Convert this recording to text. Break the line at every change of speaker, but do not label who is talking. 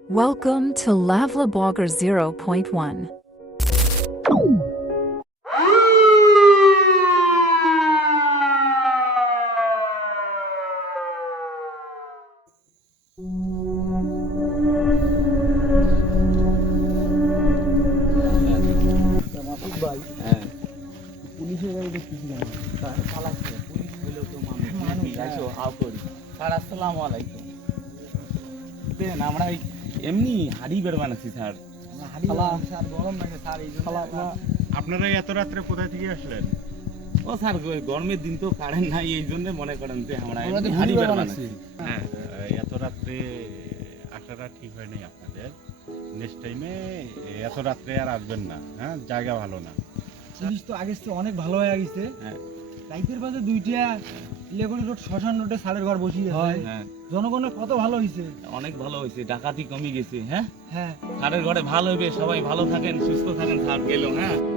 Welcome to Lavla Blogger 0.1.
ভাই হ্যাঁ পুলিশের গাড়ি দেখতেছিলাম চালাচ্ছে পুলিশ বলেও তো মানুষ যাইছো হাও করি স্যার আসসালামু আলাইকুম দেন আমরা এমনি হাড়ি বের বানাচ্ছি স্যার স্যার গরম লাগে স্যার এই জন্য
আপনারা এত রাত্রে কোথায় থেকে আসলেন?
ও স্যার গরমের দিন তো কারেন্ট নাই এই জন্য মনে করেন যে আমরা হাড়ি বের বানাচ্ছি
হ্যাঁ, এত রাত্রে আসাটা ঠিক হয় নাই আপনাদের। নেক্সট টাইমে এত রাত্রে আর আসবেন না। হ্যাঁ, জায়গা ভালো না।
পুলিশ তো আগের চেয়ে অনেক ভালো হয়ে গেছে।
হ্যাঁ
রাইতের পাশে দুইটা ইলেকট্রিক রোড শ্মশান রোডে সালের ঘর বসিয়ে হয়।
হ্যাঁ
জনগণের কত ভালো হয়েছে।
অনেক ভালো হয়েছে, ডাকাতি কমে গেছে। হ্যাঁ
হ্যাঁ
স্যারের ঘরে ভালো হবে, সবাই ভালো থাকেন, সুস্থ থাকেন। স্যার গেল। হ্যাঁ।